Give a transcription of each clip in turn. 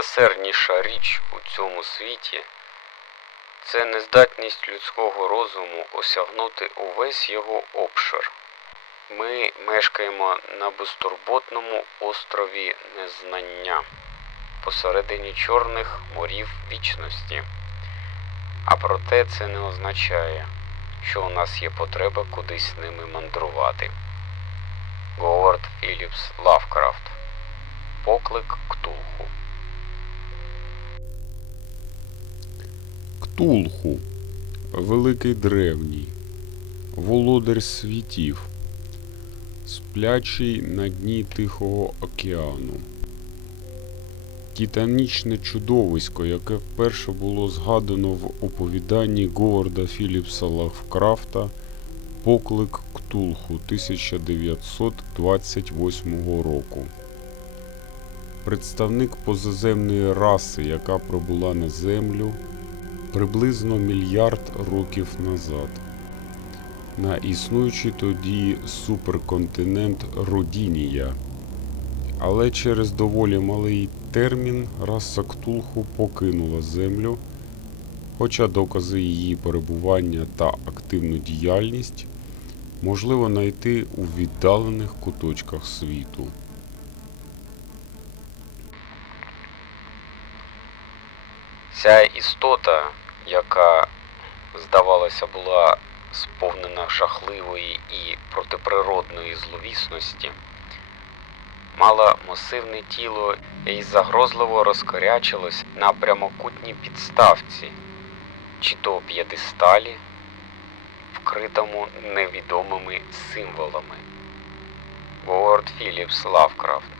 Наймилосердніша річ у цьому світі це нездатність людського розуму осягнути увесь його обшир. Ми мешкаємо на безтурботному острові незнання посередині чорних морів вічності. А проте це не означає, що у нас є потреба кудись ними мандрувати. Говард Філіпс Лавкрафт Поклик Ктулху Ктулху, великий древній, володар світів, сплячий на дні Тихого океану. Титанічне чудовисько, яке вперше було згадано в оповіданні Говарда Філіпса Лавкрафта Поклик Ктулху 1928 року. Представник позаземної раси, яка прибула на землю приблизно мільярд років назад на існуючий тоді суперконтинент Родінія. Але через доволі малий термін раса Ктулху покинула землю, хоча докази її перебування та активну діяльність можливо знайти у віддалених куточках світу. Ця істота, яка, здавалося, була сповнена жахливої і протиприродної зловісності, мала масивне тіло і загрозливо розкорячилось на прямокутній підставці, чи то п'єдесталі, вкритому невідомими символами. Говард Філіпс Лавкрафт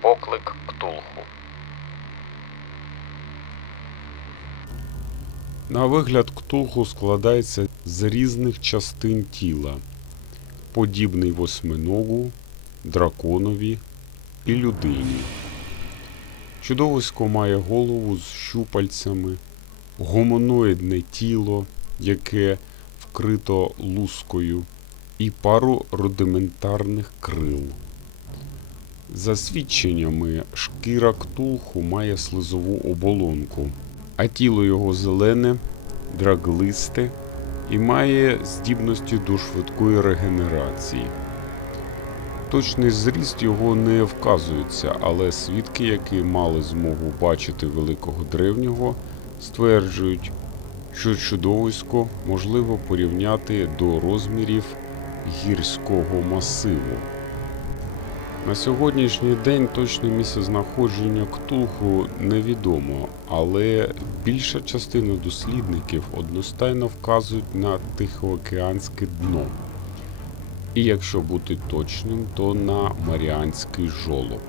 Поклик Ктулху На вигляд ктулху складається з різних частин тіла, подібний восьминогу, драконові і людині. Чудовисько має голову з щупальцями, гуманоїдне тіло, яке вкрито лускою, і пару рудиментарних крил. За свідченнями, шкіра ктулху має слизову оболонку а тіло його зелене, драглисте і має здібності до швидкої регенерації. Точний зріст його не вказується, але свідки, які мали змогу бачити великого древнього, стверджують, що чудовисько можливо порівняти до розмірів гірського масиву. На сьогоднішній день точне місце знаходження ктулху невідомо, але більша частина дослідників одностайно вказують на Тихоокеанське дно. І якщо бути точним, то на Маріанський жолоб.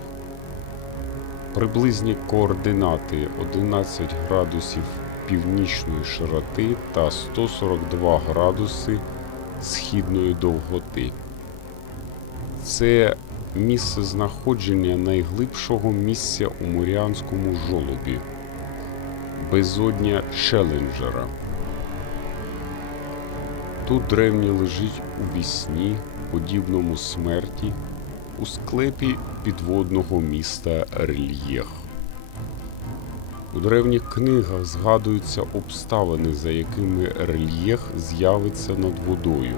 Приблизні координати 11 градусів північної широти та 142 градуси східної довготи. Це місце знаходження найглибшого місця у Моріанському жолобі безодня Челленджера. Тут древній лежить у вісні, подібному смерті, у склепі підводного міста Рельєх. У древніх книгах згадуються обставини, за якими рельєх з'явиться над водою,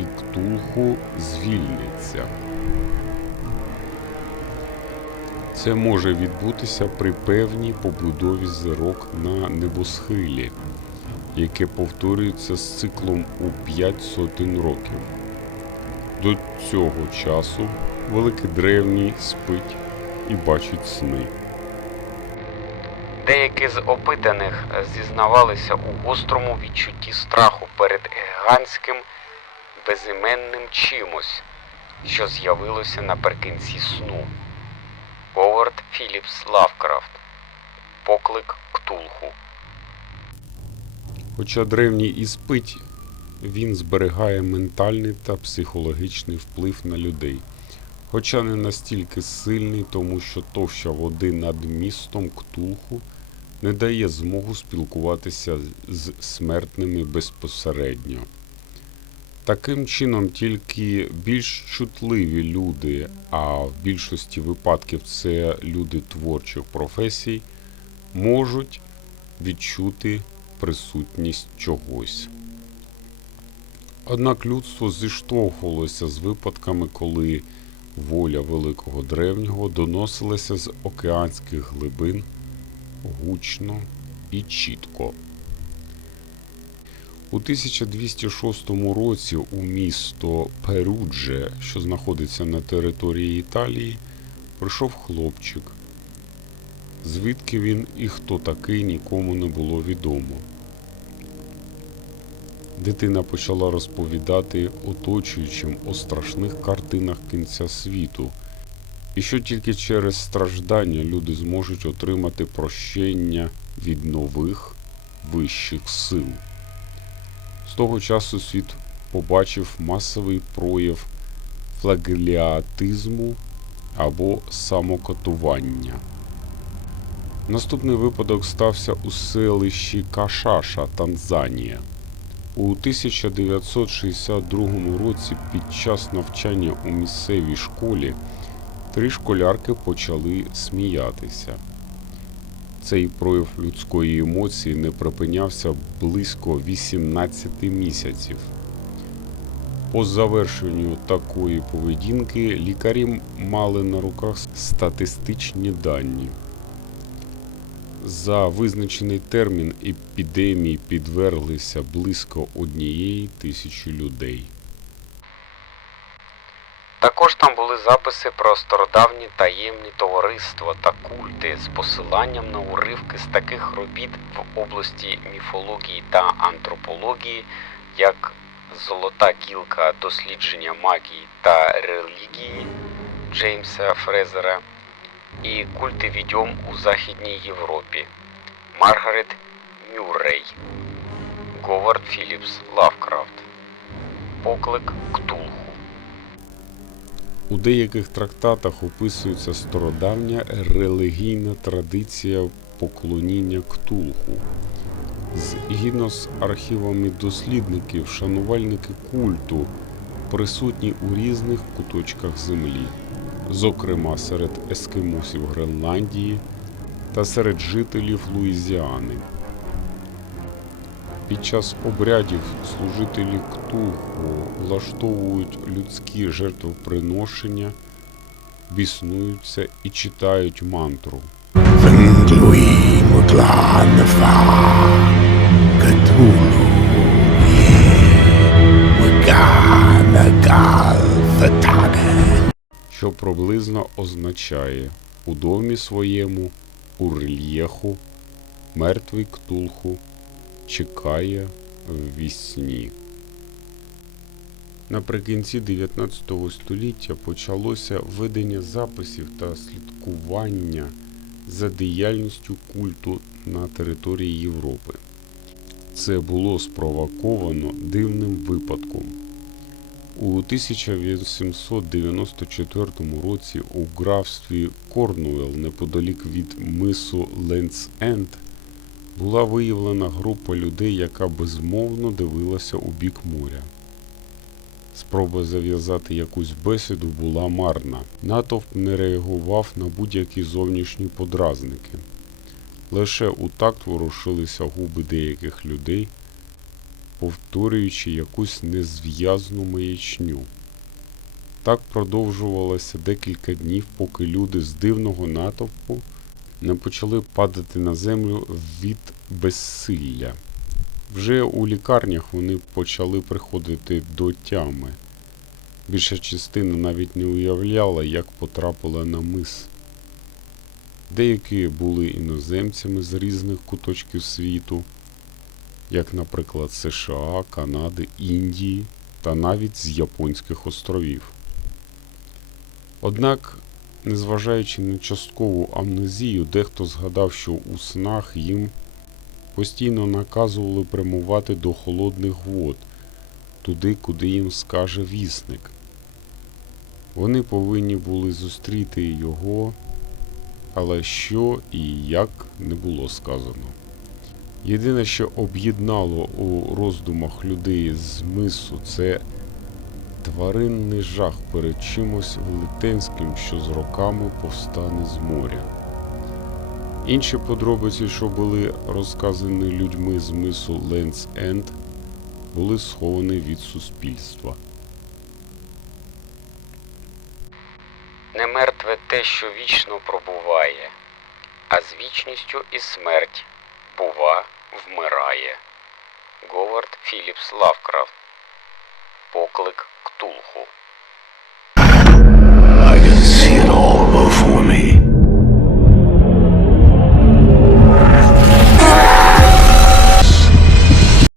і ктулху звільниться. Це може відбутися при певній побудові зірок на небосхилі, яке повторюється з циклом у 5 сотень років. До цього часу великий древній спить і бачить сни. Деякі з опитаних зізнавалися у гострому відчутті страху перед гігантським безіменним чимось, що з'явилося наприкінці сну. Говард Філіпс Лавкрафт Поклик Ктулху Хоча древній і спить, він зберігає ментальний та психологічний вплив на людей. Хоча не настільки сильний, тому що товща води над містом Ктулху не дає змогу спілкуватися з смертними безпосередньо. Таким чином, тільки більш чутливі люди, а в більшості випадків це люди творчих професій, можуть відчути присутність чогось. Однак людство зіштовхувалося з випадками, коли воля великого древнього доносилася з океанських глибин гучно і чітко. У 1206 році у місто Перудже, що знаходиться на території Італії, прийшов хлопчик. Звідки він і хто такий, нікому не було відомо. Дитина почала розповідати оточуючим у страшних картинах кінця світу, і що тільки через страждання люди зможуть отримати прощення від нових вищих сил. З того часу світ побачив масовий прояв флагеліатизму або самокатування. Наступний випадок стався у селищі Кашаша, Танзанія. У 1962 році під час навчання у місцевій школі три школярки почали сміятися. Цей прояв людської емоції не припинявся близько 18 місяців. По завершенню такої поведінки лікарі мали на руках статистичні дані. За визначений термін епідемії підверглися близько однієї тисячі людей. Також там були записи про стародавні таємні товариства та культи з посиланням на уривки з таких робіт в області міфології та антропології, як Золота гілка дослідження магії та релігії Джеймса Фрезера і культи відьом у Західній Європі Маргарет Мюррей, Говард Філіпс Лавкрафт, Поклик Ктулху. У деяких трактатах описується стародавня релігійна традиція поклоніння ктулху. Згідно з архівами дослідників, шанувальники культу присутні у різних куточках землі, зокрема серед ескимосів Гренландії та серед жителів Луїзіани. Під час обрядів служителі Ктулху влаштовують людські жертвоприношення, біснуються і читають мантру. Що приблизно означає у домі своєму, у рельєху, мертвий ктулху чекає в вісні. Наприкінці 19 століття почалося ведення записів та слідкування за діяльністю культу на території Європи. Це було спровоковано дивним випадком. У 1894 році у графстві Корнуел неподалік від мису Лендс-Енд була виявлена група людей, яка безмовно дивилася у бік моря. Спроба зав'язати якусь бесіду була марна. Натовп не реагував на будь-які зовнішні подразники. Лише у такт ворушилися губи деяких людей, повторюючи якусь незв'язну маячню. Так продовжувалося декілька днів, поки люди з дивного натовпу не почали падати на землю від безсилля. Вже у лікарнях вони почали приходити до тями. Більша частина навіть не уявляла, як потрапила на мис. Деякі були іноземцями з різних куточків світу, як, наприклад, США, Канади, Індії та навіть з Японських островів. Однак, незважаючи на часткову амнезію, дехто згадав, що у снах їм постійно наказували прямувати до холодних вод, туди, куди їм скаже вісник. Вони повинні були зустріти його, але що і як не було сказано. Єдине, що об'єднало у роздумах людей з мису, це тваринний жах перед чимось велетенським, що з роками повстане з моря. Інші подробиці, що були розказані людьми з мису Ленс Енд, були сховані від суспільства. Не мертве те, що вічно пробуває, а з вічністю і смерть, бува, вмирає. Говард Філіпс Лавкрафт. Поклик Ктулху.